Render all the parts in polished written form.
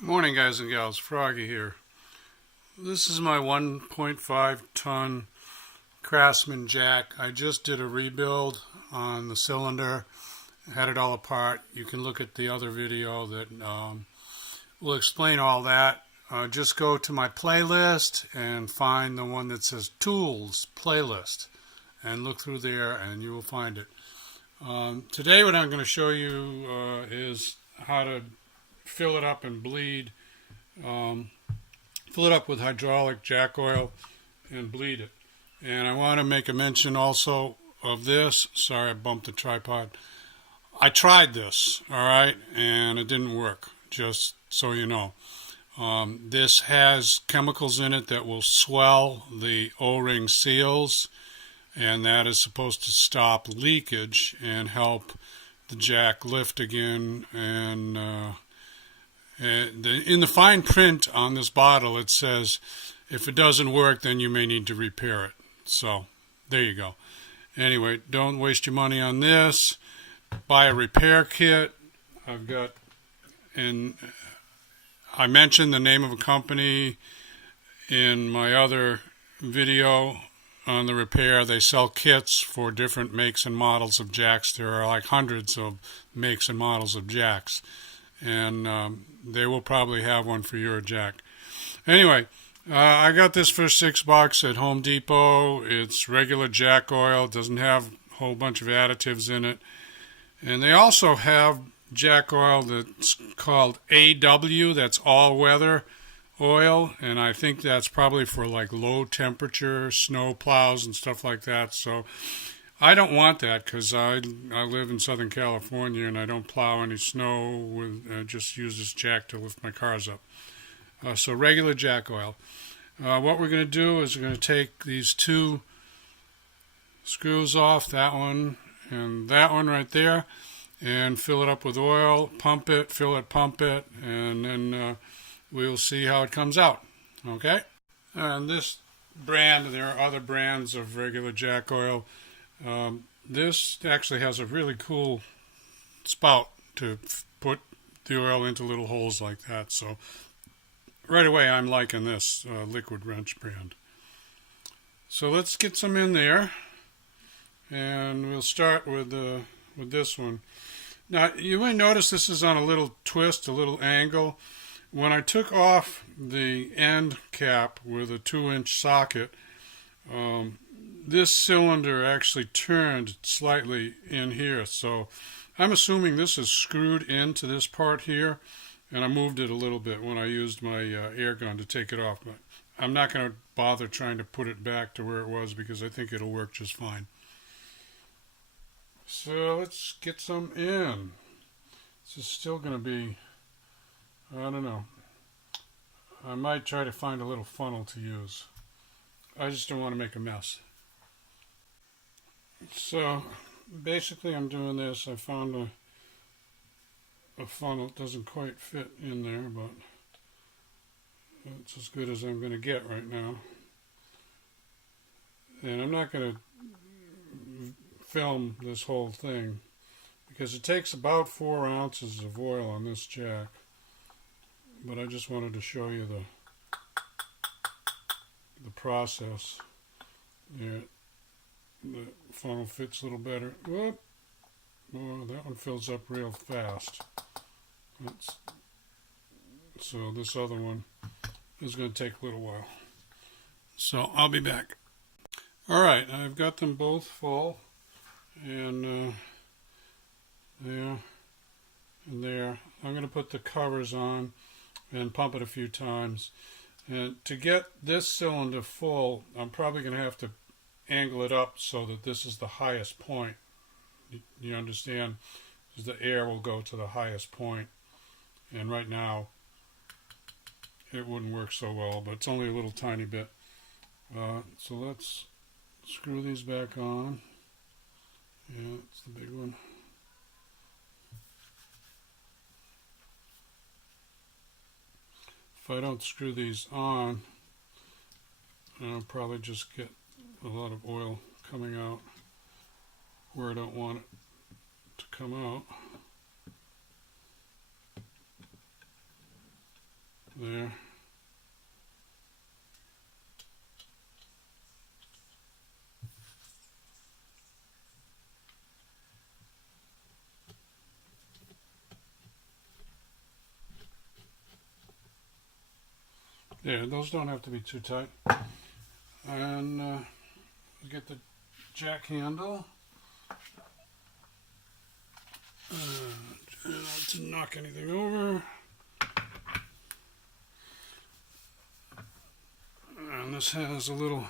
Morning, guys and gals. Froggy here. This is my 1.5 ton Craftsman jack. I just did a rebuild on the cylinder, had it all apart. You can look at the other video that will explain all that. Just go to my playlist and find the one that says Tools Playlist and look through there and you will find it. Today what I'm going to show you is how to fill it up and bleed. Fill it up with hydraulic jack oil and bleed it. And I want to make a mention also of this. Sorry, I bumped the tripod. I tried this, alright, and it didn't work, just so you know. This has chemicals in it that will swell the O-ring seals, and that is supposed to stop leakage and help the jack lift again. And in the fine print on this bottle, it says if it doesn't work, then you may need to repair it. So there you go. Anyway, don't waste your money on this. Buy a repair kit. I mentioned the name of a company in my other video on the repair. They sell kits for different makes and models of jacks. There are like hundreds of makes and models of jacks, and they will probably have one for your jack. Anyway, I got this for $6 at Home Depot. It's regular jack oil. It doesn't have a whole bunch of additives in it. And they also have jack oil that's called AW, that's all-weather oil, and I think that's probably for like low temperature snow plows and stuff like that. So I don't want that because I live in Southern California and I don't plow any snow. I just use this jack to lift my cars up. So regular jack oil. What we're going to do is we're going to take these two screws off, that one and that one right there, and fill it up with oil, pump it, fill it, pump it, and then we'll see how it comes out. Okay? And this brand, there are other brands of regular jack oil. This actually has a really cool spout to put the oil into little holes like that. So right away I'm liking this Liquid Wrench brand. So let's get some in there, and we'll start with this one. Now you may notice this is on a little twist, a little angle. When I took off the end cap with a 2-inch socket, this cylinder actually turned slightly in here. So I'm assuming this is screwed into this part here, and I moved it a little bit when I used my air gun to take it off. But I'm not going to bother trying to put it back to where it was because I think it'll work just fine. So let's get some in. This is still going to be, I don't know. I might try to find a little funnel to use. I just don't want to make a mess. So basically I'm doing this. I found a funnel. It doesn't quite fit in there, but it's as good as I'm going to get right now. And I'm not going to film this whole thing because it takes about 4 ounces of oil on this jack. But I just wanted to show you the process. Yeah, the funnel fits a little better. Whoop. Oh, that one fills up real fast. So this other one is going to take a little while. So I'll be back. Alright, I've got them both full. And there and there. I'm going to put the covers on and pump it a few times. And to get this cylinder full, I'm probably going to have to angle it up so that this is the highest point. You understand? Because the air will go to the highest point. And right now, it wouldn't work so well, but it's only a little tiny bit. So let's screw these back on. Yeah, it's the big one. If I don't screw these on, I'll probably just get a lot of oil coming out where I don't want it to come out. there. Yeah, those don't have to be too tight. And get the jack handle. Try not to knock anything over. And this has a little,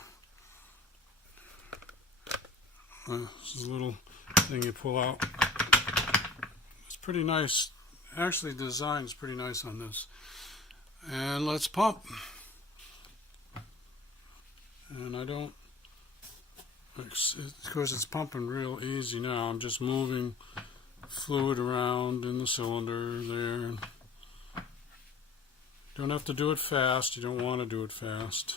this is a little thing you pull out. It's pretty nice. Actually, the design is pretty nice on this. And let's pump. And I don't, of course it's pumping real easy now. I'm just moving fluid around in the cylinder there. Don't have to do it fast. You don't want to do it fast.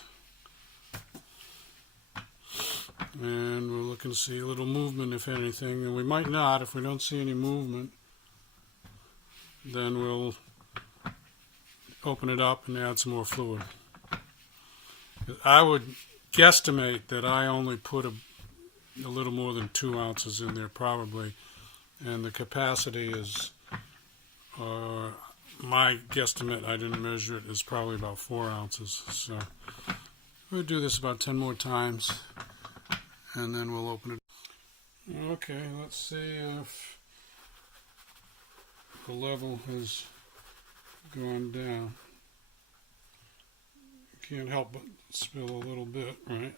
And we're looking to see a little movement, if anything. And we might not. If we don't see any movement, then we'll open it up and add some more fluid. I would guesstimate that I only put a little more than 2 ounces in there probably, and the capacity is, my guesstimate, I didn't measure it, is probably about 4 ounces. So we'll do this about 10 more times and then we'll open it. Okay, let's see if the level has gone down. Can't help but spill a little bit, right?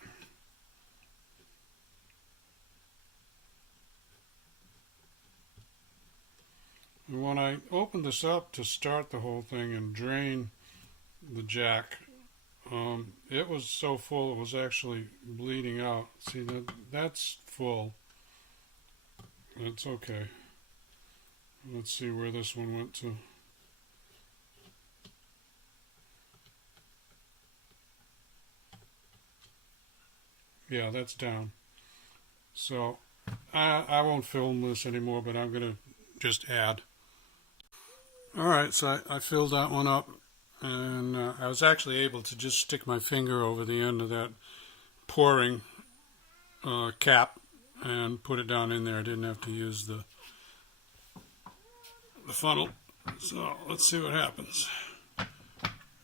And when I opened this up to start the whole thing and drain the jack, it was so full it was actually bleeding out. See, that's full. That's okay. Let's see where this one went to. Yeah, that's down. So I won't film this anymore, but I'm going to just add. Alright, so I filled that one up, and I was actually able to just stick my finger over the end of that pouring cap and put it down in there. I didn't have to use the funnel. So let's see what happens.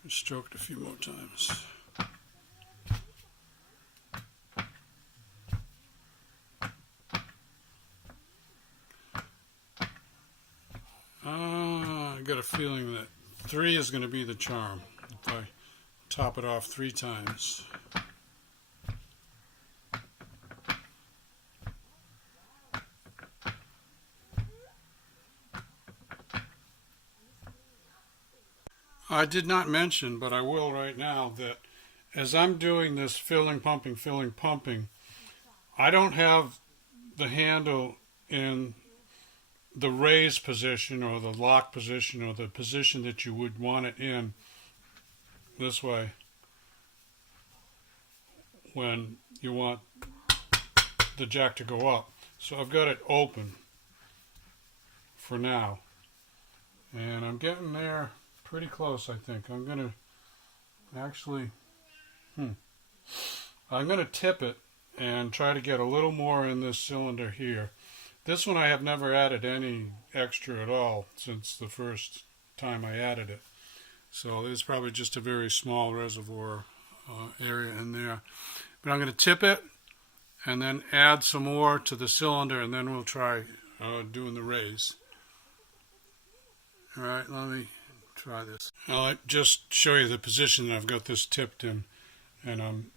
Stroke it a few more times. I got a feeling that 3 is going to be the charm if I top it off 3 times. I did not mention, but I will right now, that as I'm doing this filling, pumping, I don't have the handle in the raise position or the lock position or the position that you would want it in this way when you want the jack to go up. So I've got it open for now, and I'm getting there pretty close. I think I'm gonna actually I'm gonna tip it and try to get a little more in this cylinder here. This one I have never added any extra at all since the first time I added it. So there's probably just a very small reservoir area in there. But I'm going to tip it and then add some more to the cylinder, and then we'll try doing the raise. Alright, let me try this. I'll just show you the position that I've got this tipped in, and I'm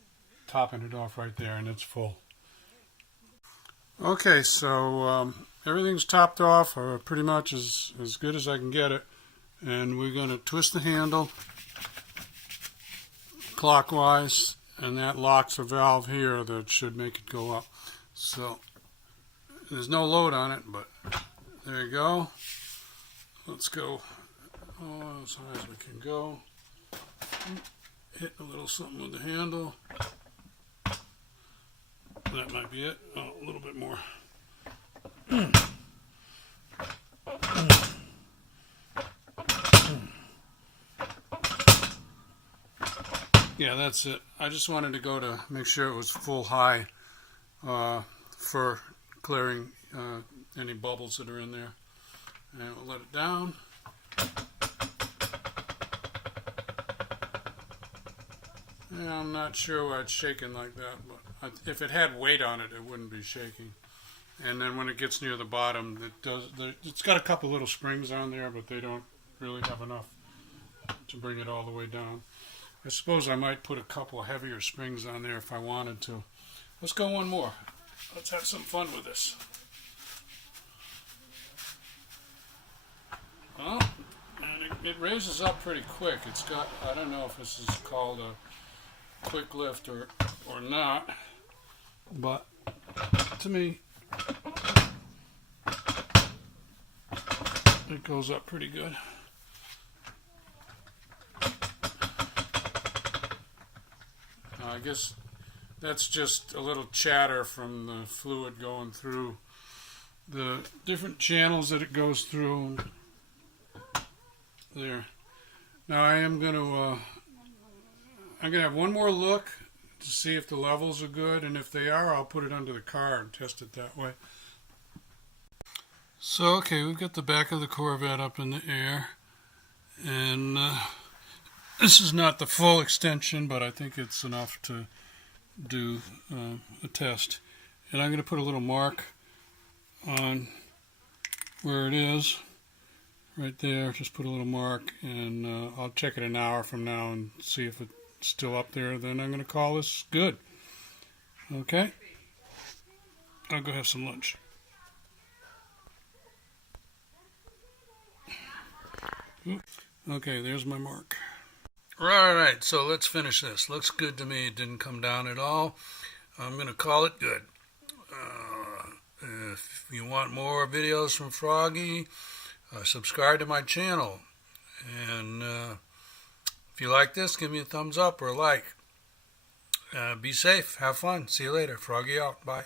topping it off right there, and it's full. Okay, so everything's topped off, or pretty much as good as I can get it, and we're going to twist the handle clockwise, and that locks a valve here that should make it go up. So there's no load on it, but there you go. Let's go as high as we can go. Hit a little something with the handle. That might be it. Oh, a little bit more. Yeah, that's it. I just wanted to go to make sure it was full high for clearing any bubbles that are in there. And we'll let it down. Yeah, I'm not sure why it's shaking like that, but if it had weight on it, it wouldn't be shaking. And then when it gets near the bottom, it does. It's got a couple little springs on there, but they don't really have enough to bring it all the way down. I suppose I might put a couple heavier springs on there if I wanted to. Let's go one more. Let's have some fun with this. Well, and it raises up pretty quick. It's got, I don't know if this is called a quick lift or not, but to me it goes up pretty good. I guess that's just a little chatter from the fluid going through the different channels that it goes through there. Now I'm gonna have one more look to see if the levels are good, and if they are, I'll put it under the car and test it that way. So, okay, we've got the back of the Corvette up in the air, and this is not the full extension, but I think it's enough to do a test. And I'm going to put a little mark on where it is, right there. Just put a little mark, and I'll check it an hour from now and see if it's still up there. Then I'm going to call this good. Okay? I'll go have some lunch. Okay, there's my mark. Right, so let's finish this. Looks good to me. It didn't come down at all. I'm going to call it good. If you want more videos from Froggy, subscribe to my channel. And if you like this, give me a thumbs up or a like. Be safe. Have fun. See you later. Froggy out. Bye.